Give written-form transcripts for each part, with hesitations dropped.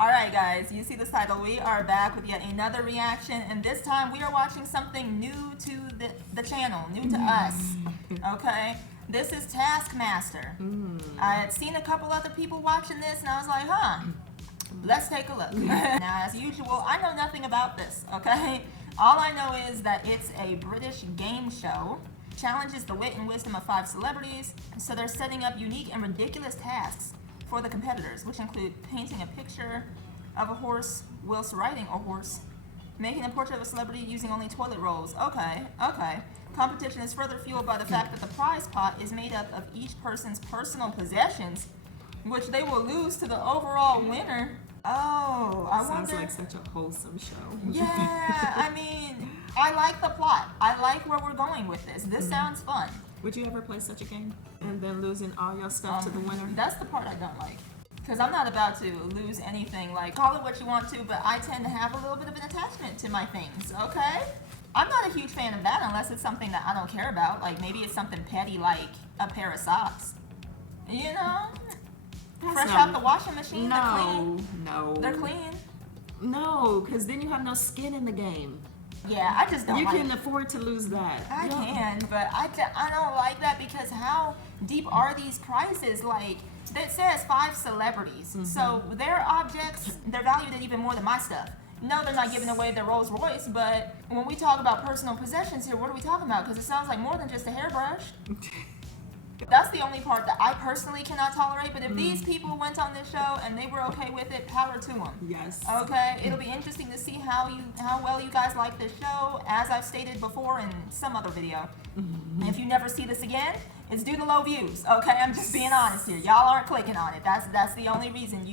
Alright guys, you see the title. We are back with yet another reaction, and this time we are watching something new to the channel, new to us. Okay? This is Taskmaster. I had seen a couple other people watching this and I was like, let's take a look. Now, as usual, I know nothing about this, okay? All I know is that it's a British game show. Challenges the wit and wisdom of 5 celebrities, so they're setting up unique and ridiculous tasks for the competitors, which include painting a picture of a horse whilst riding a horse, making a portrait of a celebrity using only toilet rolls. Okay. Competition is further fueled by the fact that the prize pot is made up of each person's personal possessions, which they will lose to the overall winner. Oh, I Sounds wonder... like such a wholesome show. Yeah, I mean, I like the plot. I like where we're going with this. This sounds fun. Would you ever play such a game? And then losing all your stuff to the winner? That's the part I don't like. Because I'm not about to lose anything. Like, call it what you want to, but I tend to have a little bit of an attachment to my things, okay? I'm not a huge fan of that unless it's something that I don't care about. Like, maybe it's something petty like a pair of socks. You know? Fresh out the washing machine, they're clean. No. They're clean. No, because then you have no skin in the game. Yeah, I just don't You like can afford to lose that. I can, but I don't like that because how deep are these prizes? Like, it says 5 celebrities. So their objects, they're valued at even more than my stuff. No, they're not giving away their Rolls Royce, but when we talk about personal possessions here, what are we talking about? Because it sounds like more than just a hairbrush. That's the only part that I personally cannot tolerate, but if these people went on this show and they were okay with it, power to them. Yes. Okay, it'll be interesting to see how well you guys like this show, as I've stated before in some other video. If you never see this again, it's due to low views, okay? I'm just being honest here. Y'all aren't clicking on it. That's the only reason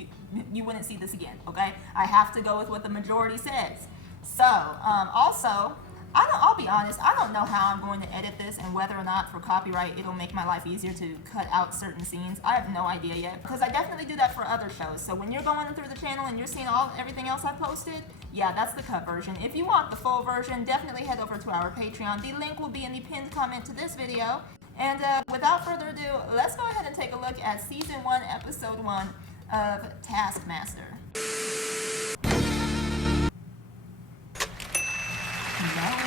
you wouldn't see this again, okay? I have to go with what the majority says. So, also, I'll be honest, I don't know how I'm going to edit this and whether or not for copyright it'll make my life easier to cut out certain scenes. I have no idea yet, because I definitely do that for other shows. So when you're going through the channel and you're seeing everything else I've posted, yeah, that's the cut version. If you want the full version, definitely head over to our Patreon. The link will be in the pinned comment to this video. And without further ado, let's go ahead and take a look at Season 1, Episode 1 of Taskmaster.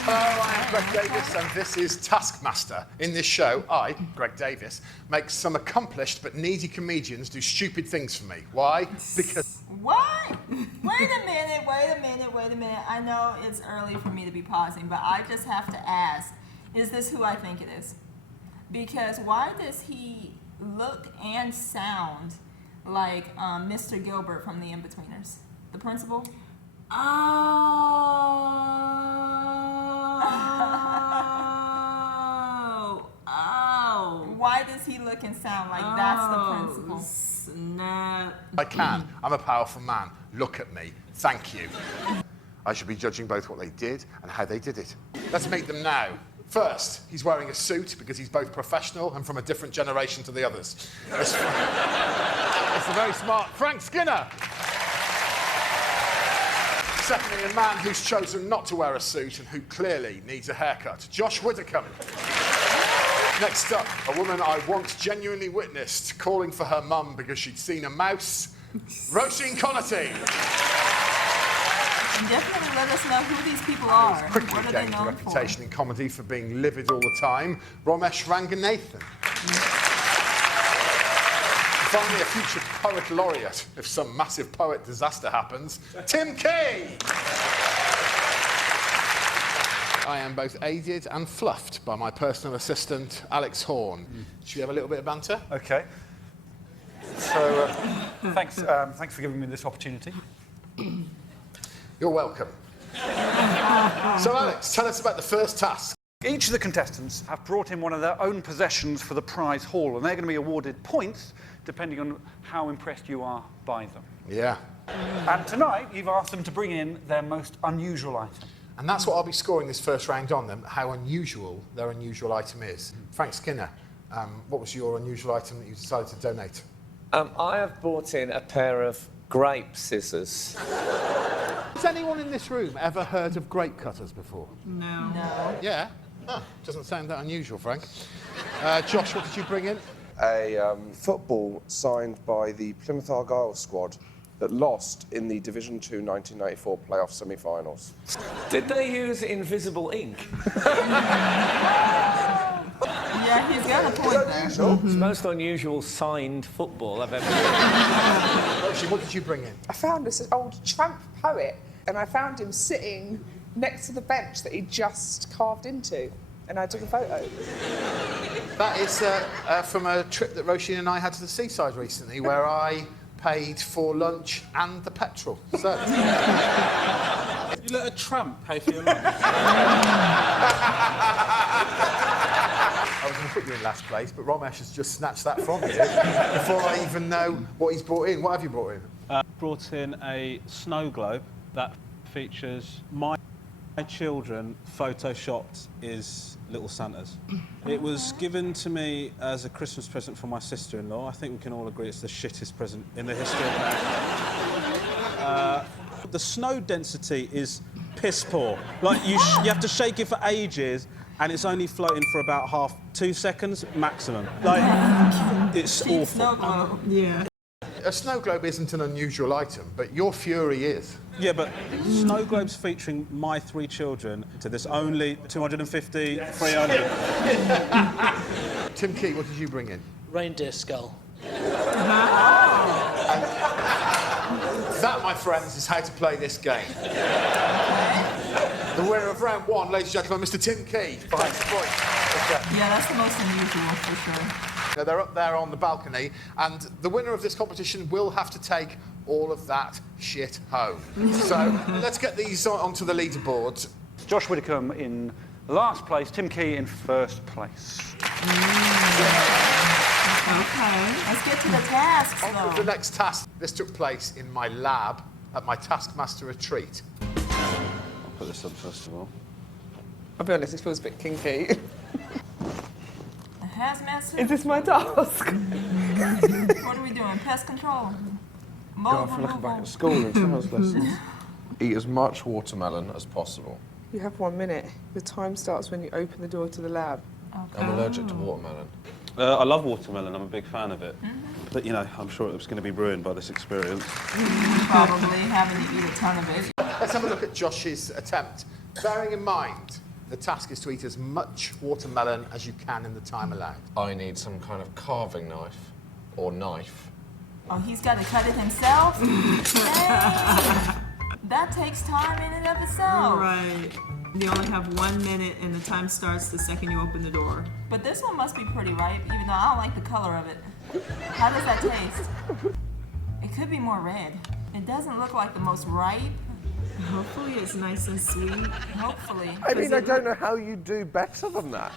Hello, I am Greg Davis and this is Taskmaster. In this show, I, Greg Davis, make some accomplished but needy comedians do stupid things for me. Why? Because... What? Wait a minute. I know it's early for me to be pausing, but I just have to ask, is this who I think it is? Because why does he look and sound like Mr. Gilbert from The In-Betweeners? The principal? Oh. Why does he look and sound like that's the principal? Snap. I can. I'm a powerful man. Look at me. Thank you. I should be judging both what they did and how they did it. Let's meet them now. First, he's wearing a suit because he's both professional and from a different generation to the others. It's the very smart Frank Skinner. Secondly, a man who's chosen not to wear a suit and who clearly needs a haircut, Josh Widdicombe. Next up, a woman I once genuinely witnessed calling for her mum because she'd seen a mouse, Roisin Connaughton. Definitely let us know who these people are. Quickly What are they gained a known reputation for? in comedy for being livid all the time, Ramesh Ranganathan. Finally, a future poet laureate, if some massive poet disaster happens, Tim Kay. I am both aided and fluffed by my personal assistant, Alex Horn. Should we have a little bit of banter? Okay. So, thanks for giving me this opportunity. You're welcome. So, Alex, tell us about the first task. Each of the contestants have brought in one of their own possessions for the prize haul, and they're going to be awarded points depending on how impressed you are by them. Yeah. And tonight, you've asked them to bring in their most unusual item. And that's what I'll be scoring this first round on them, how unusual their unusual item is. Frank Skinner, what was your unusual item that you decided to donate? I have brought in a pair of grape scissors. Has anyone in this room ever heard of grape cutters before? No. Yeah? Huh. Doesn't sound that unusual, Frank. Josh, what did you bring in? A football signed by the Plymouth Argyle squad that lost in the Division 2 1994 playoff semi-finals? Did they use invisible ink? Yeah, he's got a point there. It's the most unusual signed football I've ever seen. Roshi, what did you bring in? I found this old tramp poet, and I found him sitting next to the bench that he just carved into, and I took a photo. That is from a trip that Roshi and I had to the seaside recently, where I paid for lunch and the petrol. So. You let a tramp pay for your lunch? I was going to put you in last place, but Romesh has just snatched that from you before I even know what he's brought in. What have you brought in? Brought in a snow globe that features my children photoshopped as little Santas. It was given to me as a Christmas present from my sister-in-law. I think we can all agree it's the shittest present in the history of man. The snow density is piss poor. Like, you have to shake it for ages, and it's only floating for about 2 seconds maximum. Like, it's Cheap awful. snow globe. Yeah. A snow globe isn't an unusual item, but your fury is. Yeah, but snow globes featuring my 3 children to this only 250, 300. Tim Key, what did you bring in? Reindeer skull. That, my friends, is how to play this game. The winner of round 1, ladies and gentlemen, Mr. Tim Key. 5 points. Okay. Yeah, that's the most unusual for sure. Now, they're up there on the balcony, and the winner of this competition will have to take all of that shit home. So let's get these onto the leaderboard. Josh Widdicombe in last place, Tim Key in first place. Okay, let's get to the tasks, On with though. the next task. This took place in my lab at my Taskmaster retreat. I'll put this on first of all. I'll be honest, it feels a bit kinky. A hazmat Is suit? this my task? What are we doing? Pest control? Mold removal? school and science lessons. Eat as much watermelon as possible. You have 1 minute. The time starts when you open the door to the lab. I'm allergic to watermelon. I love watermelon, I'm a big fan of it. But, you know, I'm sure it was going to be ruined by this experience. Probably having to eat a ton of it. Let's have a look at Josh's attempt. Bearing in mind, the task is to eat as much watermelon as you can in the time allowed. I need some kind of carving knife or knife. Oh, he's got to cut it himself? Dang. That takes time in and of itself. Right. You only have 1 minute, and the time starts the second you open the door. But this one must be pretty ripe, even though I don't like the color of it. How does that taste? It could be more red. It doesn't look like the most ripe. Hopefully it's nice and sweet. Hopefully. I mean, I don't know how you do better than that.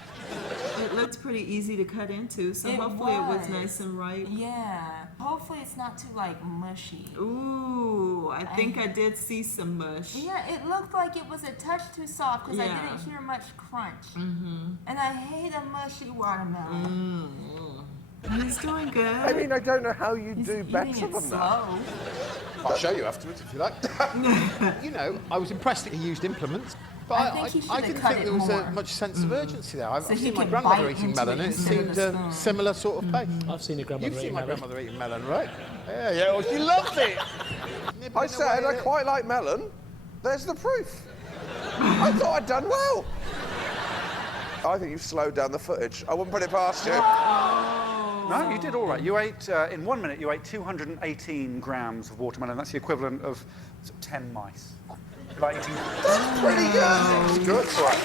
It looked pretty easy to cut into, so It hopefully it was was. nice and ripe. Yeah. Hopefully it's not too, like, mushy. Ooh, I think I did see some mush. Yeah, it looked like it was a touch too soft because I Yeah. didn't hear much crunch. And I hate a mushy watermelon. He's doing good. I mean, I don't know how you He's do eating better it than that. slow. I'll show you afterwards if you like. You know, I was impressed that he used implements, but I think he should I have didn't cut think it there was more. much sense of urgency there. I've So he seen my can grandmother bite eating into melon, it and it instead of seemed the a spoon. similar sort of pace. I've seen your grandmother You've eat seen my melon. grandmother eating melon, right? Yeah, oh, she loved it. I said I quite like melon. There's the proof. I thought I'd done well. I think you've slowed down the footage. I wouldn't put it past you. No, you did all right. You ate, in 1 minute, you ate 218 grams of watermelon. That's the equivalent of 10 mice. Like eating... Pretty good. It's good, right?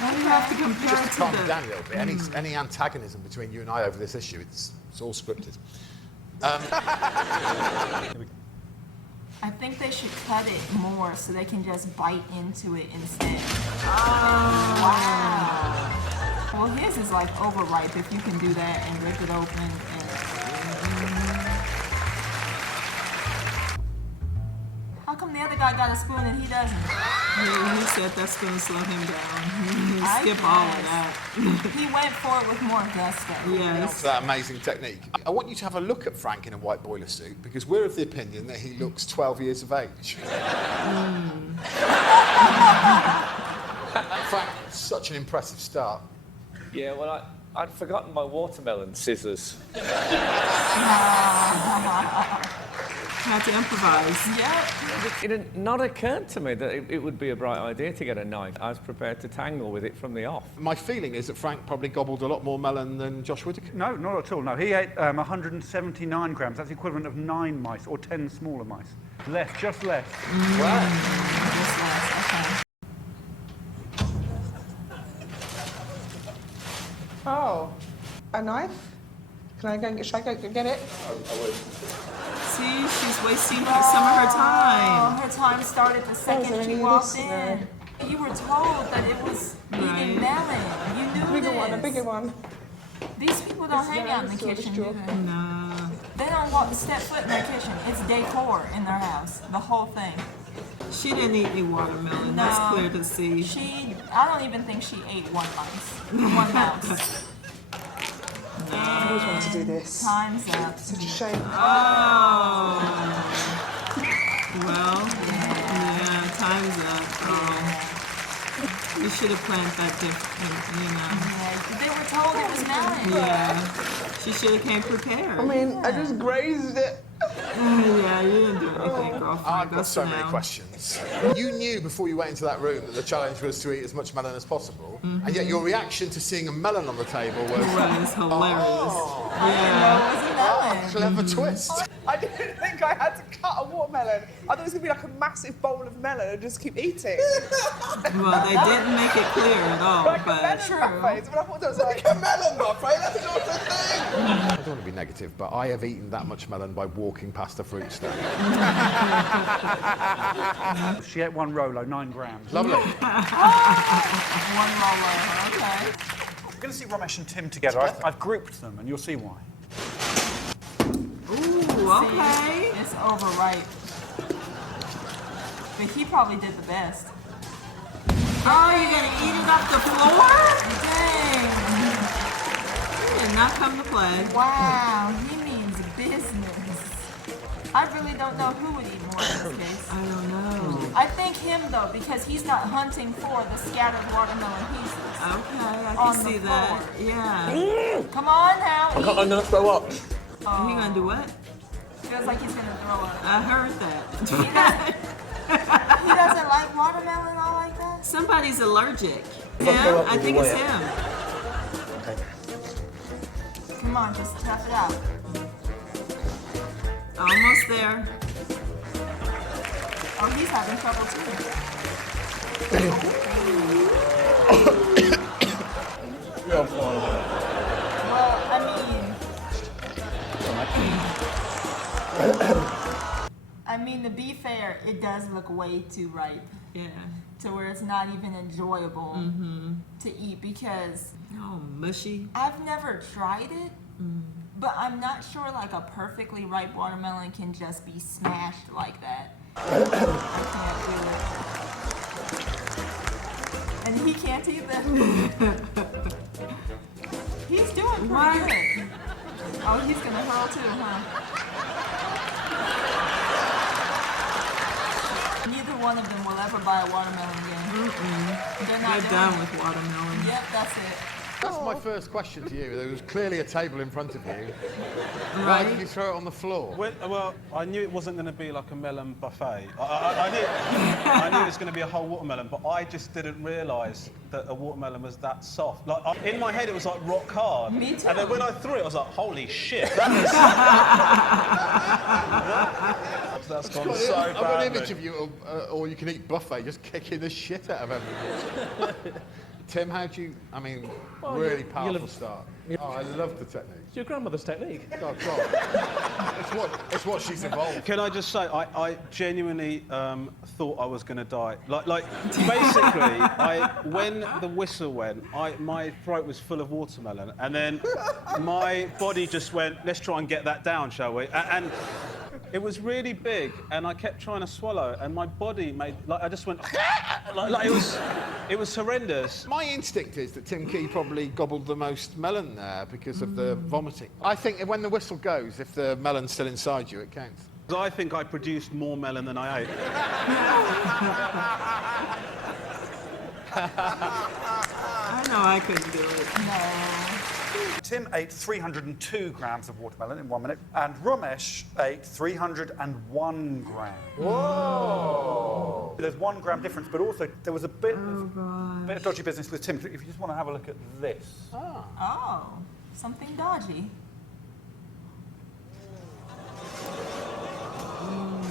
Now you have to compare Just it to to calm the... you down a little bit. Any antagonism between you and I over this issue, it's all scripted. I think they should cut it more so they can just bite into it instead. Wow. Well, his is like overripe if you can do that and rip it open. And... How come the other guy got a spoon and he doesn't? He said that's going to slow him down. I Skip all of guess. that. He went for it with more gusto. Yes. That amazing technique. I want you to have a look at Frank in a white boiler suit because we're of the opinion that he looks 12 years of age. Frank, such an impressive start. Yeah, well, I'd forgotten my watermelon scissors. Had to improvise. Yep. It had not occurred to me that it would be a bright idea to get a knife. I was prepared to tangle with it from the off. My feeling is that Frank probably gobbled a lot more melon than Josh Whittaker. No, not at all. No, he ate 179 grams. That's the equivalent of 9 mice or 10 smaller mice. Less, just less. Just less. Okay. Oh, a knife? Can I go and get, should I go get it? See, she's wasting some of her time. Oh, her time started the second there she any of walked this? in. You were told that it was Right. eating melon. You knew Bigger this. one, a bigger one. These people don't This is hang a out in the dinosaur, kitchen, this do jaw. they? Nah. They don't step foot in their kitchen. It's decor in their house. The whole thing. She didn't eat any watermelon. No. That's clear to see. I don't even think she ate one mouse. I always wanted to do this. Time's up. Such a shame. Oh. Well, yeah, time's up. Oh. You should have planned that different, you know. Yeah, they were told it was melon. Yeah. She should have came prepared. I mean, I just grazed it. Yeah, you didn't do anything, girlfriend. I've Go got so sit many down. questions. You knew before you went into that room that the challenge was to eat as much melon as possible, and yet your reaction to seeing a melon on the table was... Well, it's hilarious. Oh, Yeah. It was a melon. clever twist. I didn't think I had to cut a watermelon. I thought it was going to be like a massive bowl of melon and just keep eating. Well, they didn't make it clear at all, Like a but melon buffet. But I thought it was like... A melon buffet, that's not the thing! I don't want to be negative, but I have eaten that much melon by walking past a fruit stand. She ate 1 Rolo, 9 grams. Lovely. One roller. Okay. We're going to see Ramesh and Tim together. I've grouped them, and you'll see why. ooh, okay. It's overripe. But he probably did the best. Oh, you're gonna eat it off the floor? Dang. You did not come to play. Wow, he means business. I really don't know who would eat more in this case. I don't know. I think him though, because he's not hunting for the scattered watermelon pieces. Okay, I On can the see that. floor. Yeah. Come on now, eat. I'm gonna throw up. He gonna do what? Feels like he's gonna throw up. I heard He that. doesn't, he doesn't like watermelon all like that? Somebody's allergic. throw Him? up I with think the it's way him. Come on, just tough it out. Almost there. Oh, he's having trouble too. Well, I mean, to be fair, it does look way too ripe Yeah. to where it's not even enjoyable to eat because Oh, mushy. I've never tried it, but I'm not sure like a perfectly ripe watermelon can just be smashed like that. I can't do it. And he can't either. He's doing pretty What? good. Oh, he's gonna hurl too, huh? Neither one of them will ever buy a watermelon again. They're not They're doing done it. with watermelon. Yep, that's it. That's my first question to you. There was clearly a table in front of you. Why Right. did you throw it on the floor? Well, I knew it wasn't going to be like a melon buffet. I knew it was going to be a whole watermelon, but I just didn't realise that a watermelon was that soft. Like in my head, it was like rock hard. Me too. And then when I threw it, I was like, "Holy shit!" That's gone so I've got an badly. image of you, or you can eat buffet, just kicking the shit out of everyone. Tim, how do you, really powerful start. Oh, I love the technique. It's your grandmother's technique. Oh, God. It's what she's evolved. Can I just say, I genuinely thought I was going to die. Like basically, when the whistle went, my throat was full of watermelon, and then my body just went, let's try and get that down, shall we? And it was really big, and I kept trying to swallow, and my body made, I just went, like it was horrendous. My instinct is that Tim Key probably gobbled the most melon there because of the vomiting. I think when the whistle goes, if the melon's still inside you, it counts. I think I produced more melon than I ate. I know I couldn't do it. No. Tim ate 302 grams of watermelon in 1 minute, and Romesh ate 301 grams. Whoa! There's 1 gram difference, but also there was a bit of dodgy business with Tim. If you just want to have a look at this. Oh, something dodgy.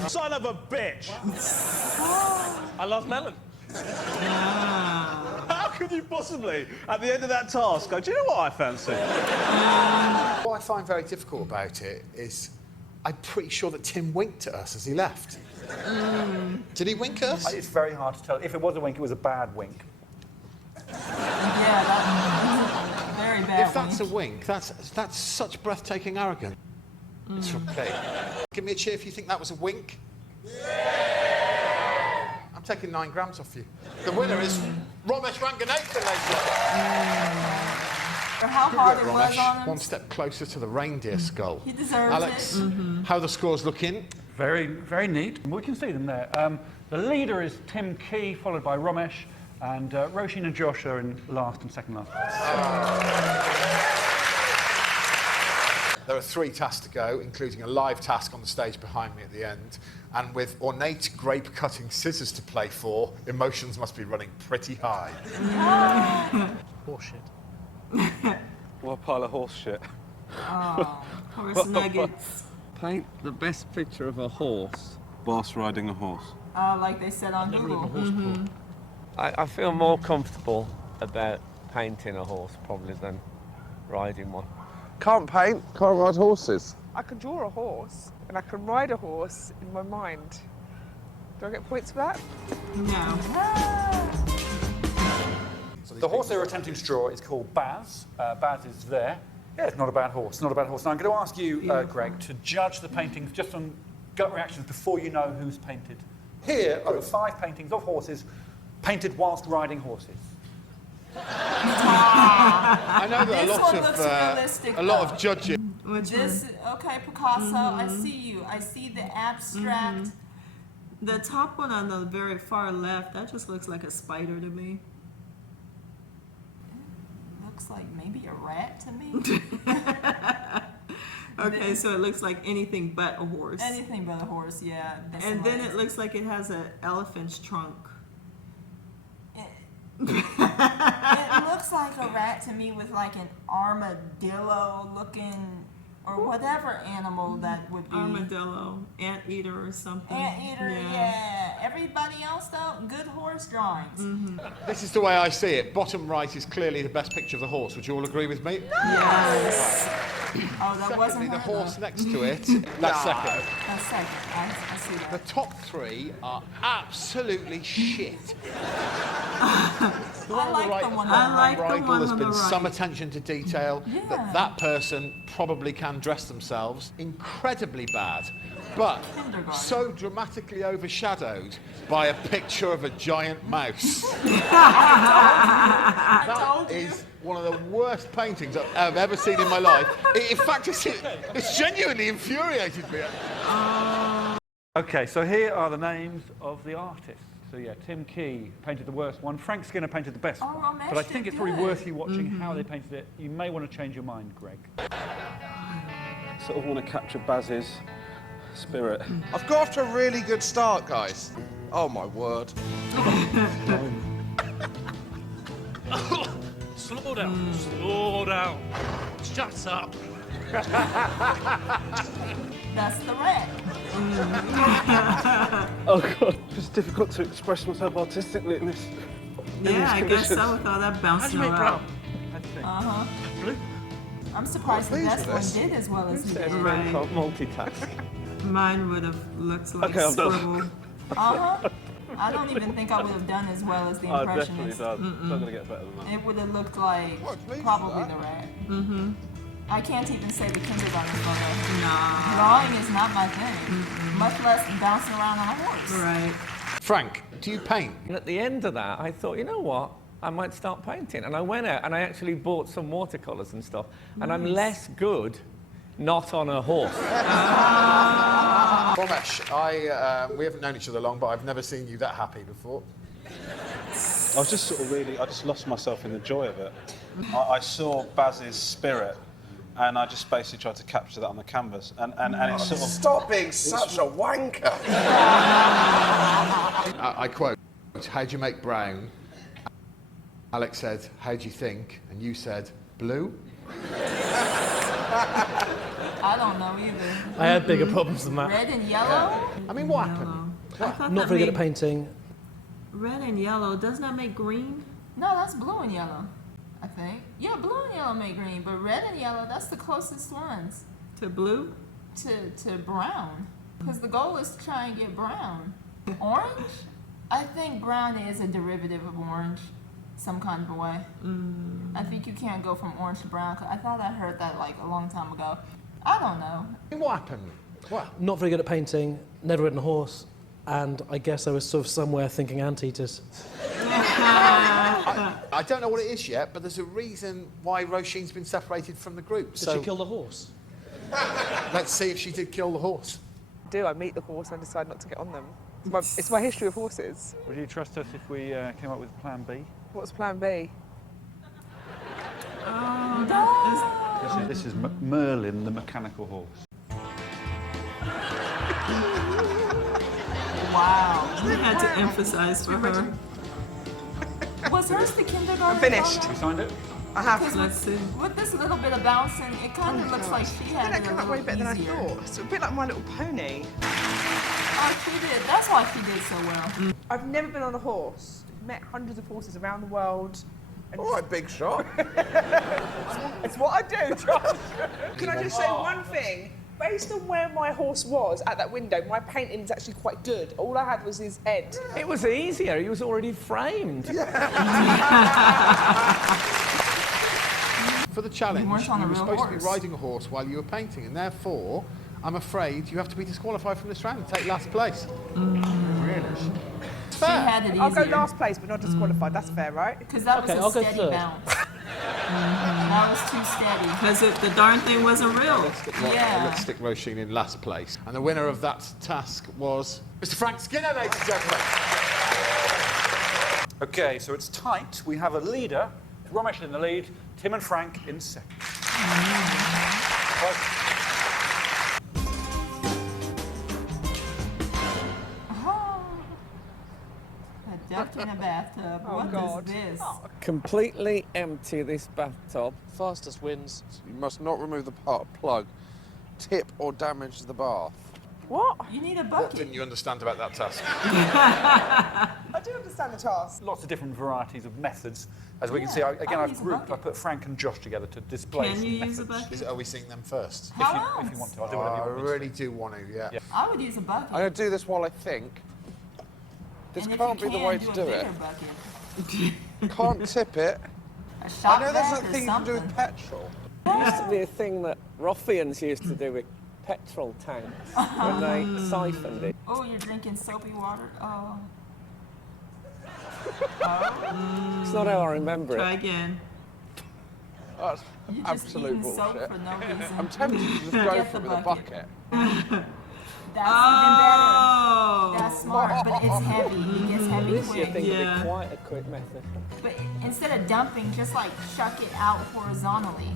Son of a bitch! I love Melon. How could you possibly, at the end of that task, go, do you know what I fancy? What I find very difficult about it is I'm pretty sure that Tim winked at us as he left. Did he wink at us? It's very hard to tell. If it was a wink, it was a bad wink. Yeah, that very bad. If that's a wink, that's such breathtaking arrogance. It's from Kate. Give me a cheer if you think that was a wink. I'm taking 9 grams off you. The winner is Romesh Ranganathan. Or how hard it was on him. One step closer to the reindeer skull. He deserves Alex, it. how are the scores looking? Very, very neat. We can see them there. The leader is Tim Key, followed by Romesh, and Roisin and Josh are in last and second last. There are 3 tasks to go, including a live task on the stage behind me at the end. And with ornate grape-cutting scissors to play for, emotions must be running pretty high. Horseshit. What a pile of horse shit. Oh, Horse nuggets. Paint the best picture of a horse. Boss riding a horse. like they said on Google. I feel more comfortable about painting a horse probably than riding one. Can't paint, can't ride horses. I can draw a horse and I can ride a horse in my mind. Do I get points for that? No. The horse they were attempting to draw is called Baz. Baz is there. Yeah, it's not a bad horse, not a bad horse. Now I'm going to ask you, Greg, to judge the paintings just on gut reactions before you know who's painted. Here are the 5 paintings of horses painted whilst riding horses. I know that This one looks realistic, a lot though. of judges. This, okay, Picasso, I see you. I see the abstract. The top one on the very far left, that just looks like a spider to me. Looks like maybe a rat to me. Okay, so it looks like anything but a horse. Anything but a horse, yeah. And then it looks like it has an elephant's trunk. It looks like a rat to me with like an armadillo looking, or whatever animal that would be. Armadillo, anteater or something. Anteater, yeah. Everybody else though, good horse drawings. This is the way I see it. Bottom right is clearly the best picture of the horse. Would you all agree with me? Yes. Oh, that Secondly, wasn't the her, horse though. next to it. That's second. That's second. I see The that. top 3 are absolutely shit. I like the one I on the like right. the Bridal, one there's on been the some right. attention to detail. Yeah. That person probably can dress themselves incredibly bad, but Kindergarten. so dramatically overshadowed by a picture of a giant mouse. That is one of the worst paintings I've ever seen in my life. In fact, it's genuinely infuriated me. Okay, so here are the names of the artists. So yeah, Tim Key painted the worst one. Frank Skinner painted the best one. Romesh But I think did it's probably good. worth you watching how they painted it. You may want to change your mind, Greg. Sort of want to capture Baz's spirit. I've got off to a really good start, guys. Oh my word. Slow down, slow down. Shut up. That's the rat. Oh God, it's difficult to express myself artistically in this. Yeah, I guess so with all that How do bouncing you make brown? around. Blue? I'm surprised the pleased best with one this. did as well as he Says did. men can't multitask. Mine would have looked like Okay, I'm done. scribble. I don't even think I would have done as well as the I definitely impressionist. done. It's not going to get better than that. It would have looked like probably the rat. I can't even say the kindergarten photo. Nah. Drawing is not my thing, much less bouncing around on a horse. Right. Frank, do you paint? And at the end of that, I thought, you know what? I might start painting. And I went out and I actually bought some watercolours and stuff. And I'm less good not on a horse. Romesh, we haven't known each other long, but I've never seen you that happy before. I was just sort of I just lost myself in the joy of it. I saw Baz's spirit, and I just basically tried to capture that on the canvas. And it's sort of... Stop being such a wanker. I quote, how do you make brown? Alex said, how do you think? And you said, blue? I don't know either. I had bigger problems than that. Red and yellow? I mean, what happened? Not Not very good at painting. Red and yellow, doesn't that make green? No, that's blue and yellow, I think. Yeah, blue and yellow make green, but red and yellow, that's the closest ones To blue? to brown. Because the goal is to try and get brown. Orange? I think brown is a derivative of orange, some kind of a way. I think you can't go from orange to brown. 'Cause I thought I heard that like a long time ago. I don't know. What happened? What? Not very good at painting, never ridden a horse, and I guess I was sort of somewhere thinking anteaters. I don't know what it is yet, but there's a reason why Roisin's been separated from the group. Did she kill the horse? Let's see if she did kill the horse. I meet the horse and I decide not to get on them. It's my history of horses. Would you trust us if we came up with Plan B? What's plan B? This is Merlin, the mechanical horse. Wow. I had to emphasize for her. Was hers the kindergarten? Finished. program? You signed it? I have. Because Let's see. with this little bit of bouncing, it kind of looks like she I had think that it a came out way little better than I easier. thought. It's a bit like My Little Pony. Oh, she did. That's why she did so well. I've never been on a horse. Met hundreds of horses around the world. And All right, big shot. it's what I do, Josh. Can I just say one thing? Based on where my horse was at that window, my painting is actually quite good. All I had was his head. It was easier. He was already framed. For the challenge, You weren't on a were real supposed to horse. be riding a horse while you were painting, and therefore, I'm afraid you have to be disqualified from this round and take last place. Really? She had it easier. I'll go last place, but not disqualified. That's fair, right? Because that was Okay, a I'll go steady third. bounce. That was too steady. Because the darn thing wasn't real. Yeah. Let's stick Roisin in last place. And the winner of that task was Mr. Frank Skinner, ladies and gentlemen. Okay, so it's tight. We have a leader, Romesh in the lead, Tim and Frank in second. Right. Oh. A duck in a bathtub. Oh, What God. is this? Completely empty this bathtub. Fastest wins. You must not remove the plug, tip or damage the bath. What? You need a What bucket. didn't you understand about that task? I do understand the task. Lots of different varieties of methods. As we can see, Yeah, again, I'll I've use a grouped, I bucket. put Frank and Josh together to display Can some you use methods. a bucket? Are we seeing them first? If you How want to, I'll do Oh, whatever I you want. really do want to, yeah. Yeah. I would use a bucket. I'm going to do this while I think. This And if can't you be the can, way to a do it. bigger bucket. Can't tip it. A shot I know there's vac a or thing you can do with something. petrol. It used to be a thing that ruffians used to do with petrol tanks when they siphoned it. Oh, you're drinking soapy water? Oh. It's not how I remember Try it. again. That's You're just absolute eating soap bullshit. for no reason. I'm tempted to just go Get for the it with a bucket. bucket. That's Oh. even better. That's smart, but it's heavy. It gets heavy This you quick. think would Yeah. be quite a quick method. But instead of dumping, just like chuck it out horizontally.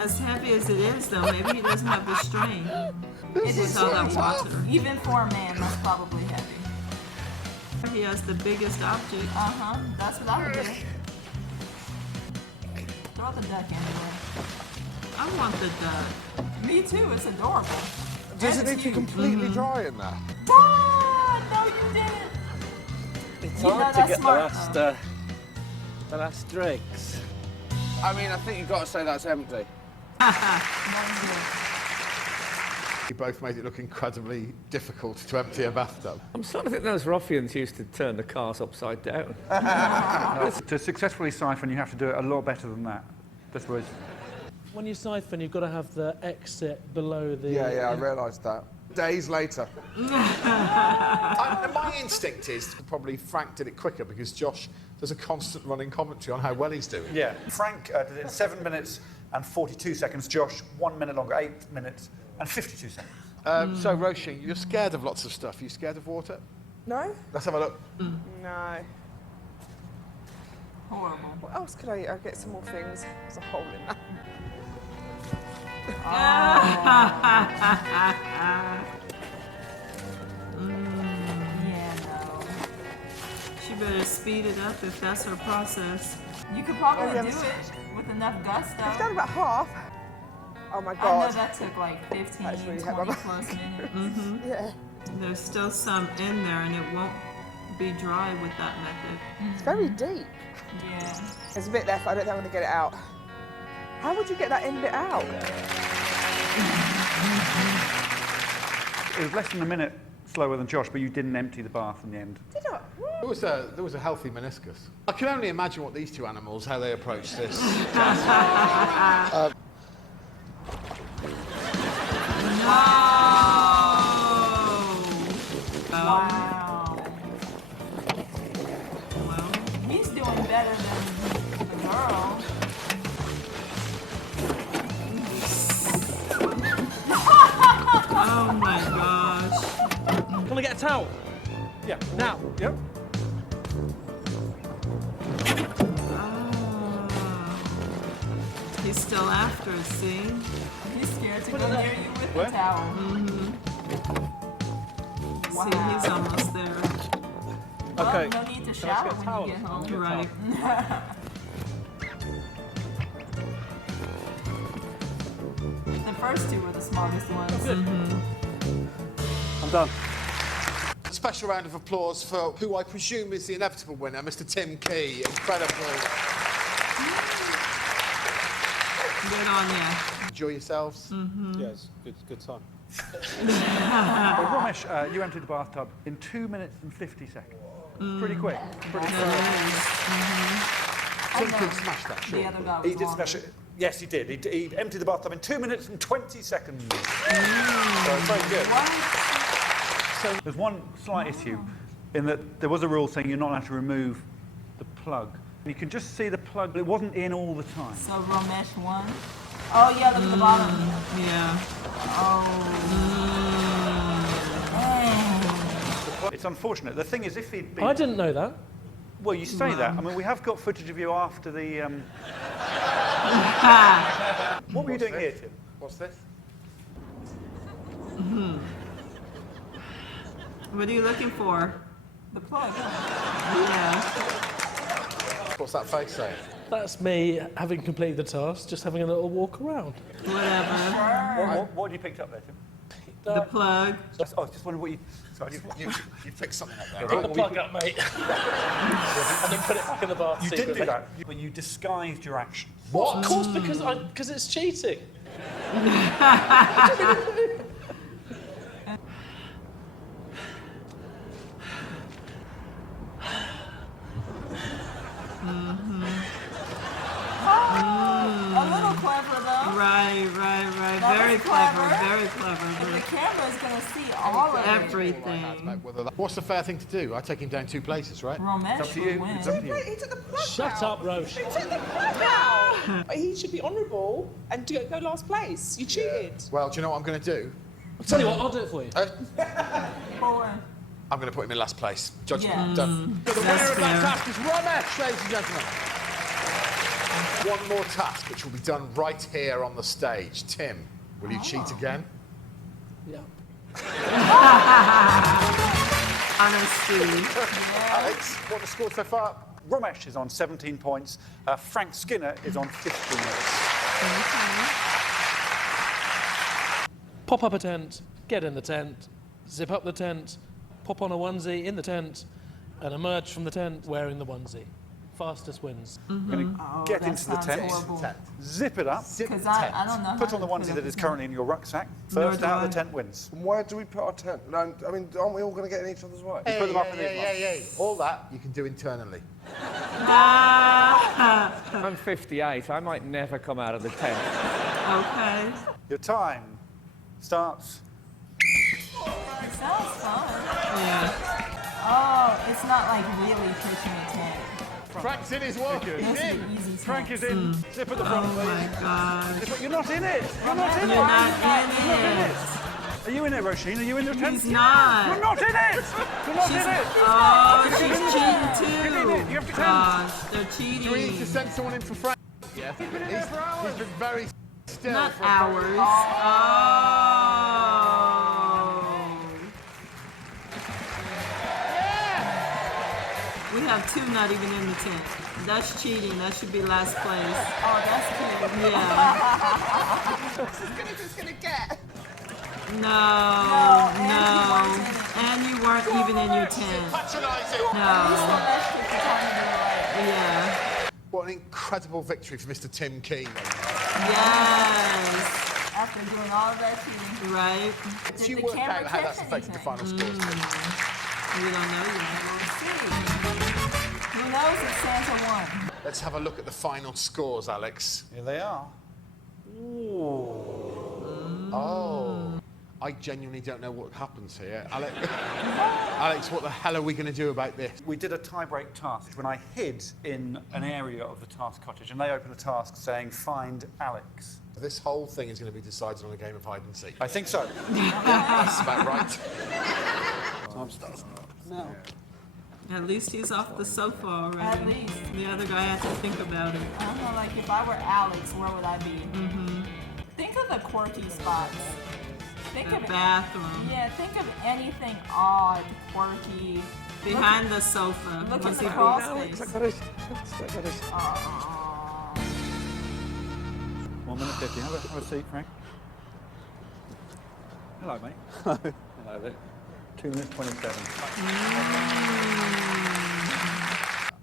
As heavy as it is, though, maybe he doesn't have the strength. It With is all that water. even for a man, that's probably heavy. He has the biggest object. Uh-huh, that's what I would do. Throw the duck anywhere. I want the duck. Me too, it's adorable. Does it And need it's to be huge. completely dry in there? Ah, no, you didn't. It's You know hard to that's get smart, the last dregs. I mean, I think you've got to say that's empty. That was You both made it look incredibly difficult to empty a bathtub. I'm starting to think those ruffians used to turn the cars upside down. To successfully siphon, you have to do it a lot better than that. That's what it's... When you siphon, you've got to have the exit below the... Yeah, I realised that. Days later. And my instinct is probably Frank did it quicker because Josh does a constant running commentary on how well he's doing. Yeah, Frank did it in 7 minutes and 42 seconds. Josh, 1 minute longer, 8 minutes and 52 seconds. So, Roisin, you're scared of lots of stuff. You scared of water? No? Let's have a look. No. Horrible. What else could I get some more things? There's a hole in that. Yeah, no. She better speed it up if that's her process. You could probably do it with enough gusto. I've done about half. Oh my I know god. that took like 15, That's really 20 hard. plus minutes. Yeah. There's still some in there and it won't be dry with that method. It's very deep. Yeah. There's a bit left. I don't think I'm going to get it out. How would you get that end bit out? It was less than a minute slower than Josh, but you didn't empty the bath in the end. Did I? There was a healthy meniscus. I can only imagine what these two animals, how they approach this. Wow. Well, he's doing better than the girl. Oh my gosh. Can I get a towel? Yeah. Now. Yep. He's still after us, see? He's scared to go near you with Where? the towel. See, he's almost there. Well, Okay. no need to shower get a when towel you get or home. something? Right. The first two were the smartest ones. I'm done. A special round of applause for who I presume is the inevitable winner, Mr. Tim Key. Incredible. Good on ya. Enjoy yourselves. Yeah, it's good time. Well, Ramesh, you emptied the bathtub in 2 minutes and 50 seconds. Pretty quick. Pretty quick. I Tim know. can smash that, The sure. other guy was He did longer. smash it. Yes, he did. He emptied the bathtub in 2 minutes and 20 seconds. So it's very good. What? There's one slight issue in that there was a rule saying you're not allowed to remove the plug. You can just see the plug, but it wasn't in all the time. So Ramesh won. Oh yeah, look at the bottom. Yeah. Oh. It's unfortunate. The thing is, if he'd been... I didn't know that. Well, you say that. I mean, we have got footage of you after the... What were you doing here, Tim? What's this? What are you looking for? The plug. Yeah. What's that face saying? That's me having completed the task, just having a little walk around. Whatever. What had you picked up there, Tim? The plug. I was just wondering what you... Sorry, You picked something up there, Pick right? the plug up, mate. And then put it back in the bath. You did do secretly. that, but you disguised your actions. What? Of course, because it's cheating. A little clever though. Right. That Very was clever. clever. Very And clever. the camera's gonna see all of it. Everything. What's the fair thing to do? I take him down 2 places, right? Ramesh Up to would you. win. It's up to you. He took the plug Shut out. up, Roche. He took the plug out. He should be honourable and go last place. You cheated. Well, do you know what I'm going to do? I'll tell you what, I'll do it for you. Boy. I'm going to put him in last place. Judgment Yeah. done. The winner That's of that fair. task is Ramesh, ladies and gentlemen. One more task, which will be done right here on the stage. Tim, will you cheat again? Yeah. Honesty. Alex, what are the scores so far? Ramesh is on 17 points. Frank Skinner is on 15 points. Pop up a tent, get in the tent, zip up the tent, pop on a onesie in the tent, and emerge from the tent wearing the onesie. Fastest wins. Going to get that into the sounds tent, horrible. zip it up, Because I don't know. put how on the to onesie put that up is a currently in your rucksack. Nor First do out of I. the tent wins. Where do we put our tent? No, I mean, aren't we all going to get in each other's way? Put them up in Yeah. All that you can do internally. I'm 58. I might never come out of the tent. Okay. Your time starts. It sounds fun. Yeah. Oh, it's not like really pitching a tent. Frank's in his work. This is an easy Frank tent. is in. Zip at the front, Oh my please. gosh. Zip it. You're not in it. You're not in You're it. not in You're not in it. it. Are you in it, Roisin? Are you in the tent? He's not. You're not in it. You're not in it. Oh, she's cheating Get in too. it. You have to Gosh, they're cheating. Do we need to send someone in for Frank? Yes. He's been very still. Not for a very- hours. Oh. We have 2 not even in the tent. That's cheating. That should be last place. Oh, that's cute. Yeah. This is just gonna get. No. and And you weren't even in your tent. Patronising. No. Yeah. Yeah. What an incredible victory for Mr. Tim Keane. Yes. After doing all of that cheating. Right. Did you the work camera out how that's catch affected the anything? final scores? We don't know yet. We'll see. Who knows if Santa won? Let's have a look at the final scores, Alex. Here they are. Oh. I genuinely don't know what happens here. Alex, what the hell are we going to do about this? We did a tie-break task when I hid in an area of the task cottage, and they opened a task saying, "Find Alex." This whole thing is going to be decided on a game of hide and seek. I think so. That's about right. Time starts now. At least he's off the sofa already. At least. The other guy had to think about it. I don't know, like if I were Alex, where would I be? Think of the quirky spots. Think The of bathroom. Yeah, think of anything odd, quirky. Behind the sofa. Look You at see the who- crawl Alex, space. I got it. Aw. 1 minute 50. Have a seat, Frank. Hello, mate. Hello there. 2 minutes 27.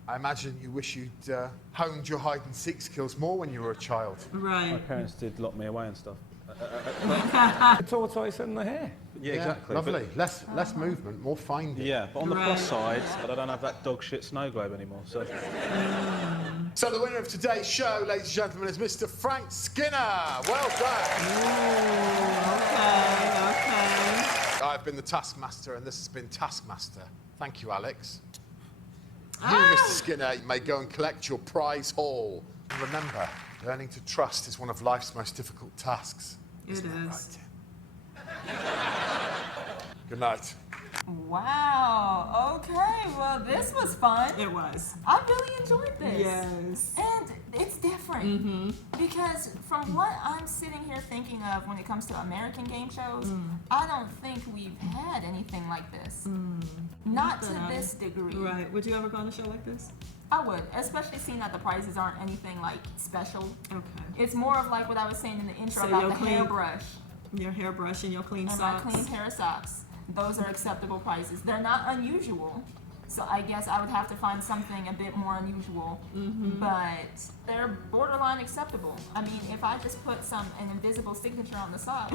I imagine you wish you'd honed your hide and seek skills more when you were a child. Right. My parents did lock me away and stuff. The tortoise and the hare. Yeah, exactly. Lovely. Less movement, more finding. Yeah, but on the plus Right. side, I don't have that dog shit snow globe anymore. So So the winner of today's show, ladies and gentlemen, is Mr. Frank Skinner. Well done. Okay. I've been the Taskmaster, and this has been Taskmaster. Thank you, Alex. You, Mr. Skinner, may go and collect your prize haul. And remember, learning to trust is one of life's most difficult tasks. It Isn't that is. right? Good night. Wow. Okay. Well, this was fun. It was. I really enjoyed this. Yes. And it's different because from what I'm sitting here thinking of when it comes to American game shows, I don't think we've had anything like this. Not to this degree. Right. Would you ever go on a show like this? I would, especially seeing that the prizes aren't anything like special. Okay. It's more of like what I was saying in the intro So about you'll the clean hairbrush Your hairbrush and your clean and my socks. clean pair of socks. Those are acceptable prizes. They're not unusual, so I guess I would have to find something a bit more unusual. But they're borderline acceptable. I mean, if I just put an invisible signature on the socks,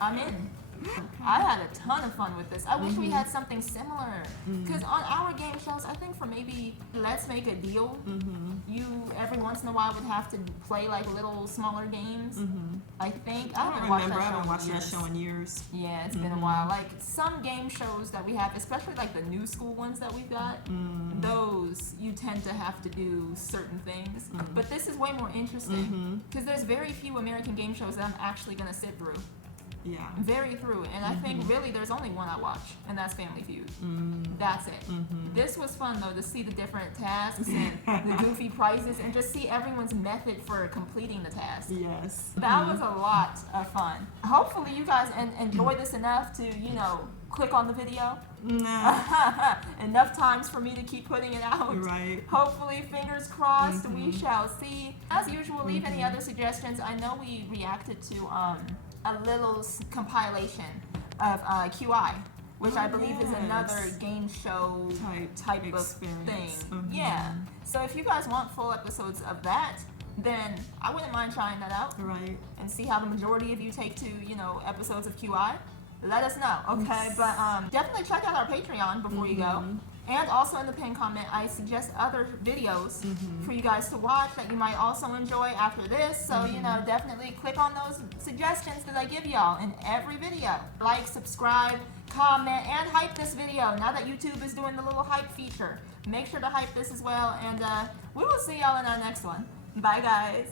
I'm in. I had a ton of fun with this. I wish we had something similar. Because on our game shows, I think for maybe Let's Make a Deal, you every once in a while would have to play like little smaller games. I think. I haven't watched I that show haven't in watched that years. show in years. Yeah, it's been a while. Like some game shows that we have, especially like the new school ones that we've got, those you tend to have to do certain things. But this is way more interesting because there's very few American game shows that I'm actually going to sit through. Yeah. Very through. And I think really there's only one I watch, and that's Family Feud. That's it. This was fun though to see the different tasks and the goofy prizes and just see everyone's method for completing the task. Yes. That was a lot of fun. Hopefully you guys enjoy this enough to, click on the video. Enough times for me to keep putting it out. Right. Hopefully, fingers crossed, we shall see. As usual, leave any other suggestions. I know we reacted to a little compilation of QI, which I believe is another game show type of thing. Yeah. So if you guys want full episodes of that, then I wouldn't mind trying that out. Right. And see how the majority of you take to, episodes of QI. Let us know, okay? But definitely check out our Patreon before you go. And also in the pinned comment, I suggest other videos for you guys to watch that you might also enjoy after this. So, definitely click on those suggestions that I give y'all in every video. Like, subscribe, comment, and hype this video. Now that YouTube is doing the little hype feature, make sure to hype this as well. And we will see y'all in our next one. Bye, guys.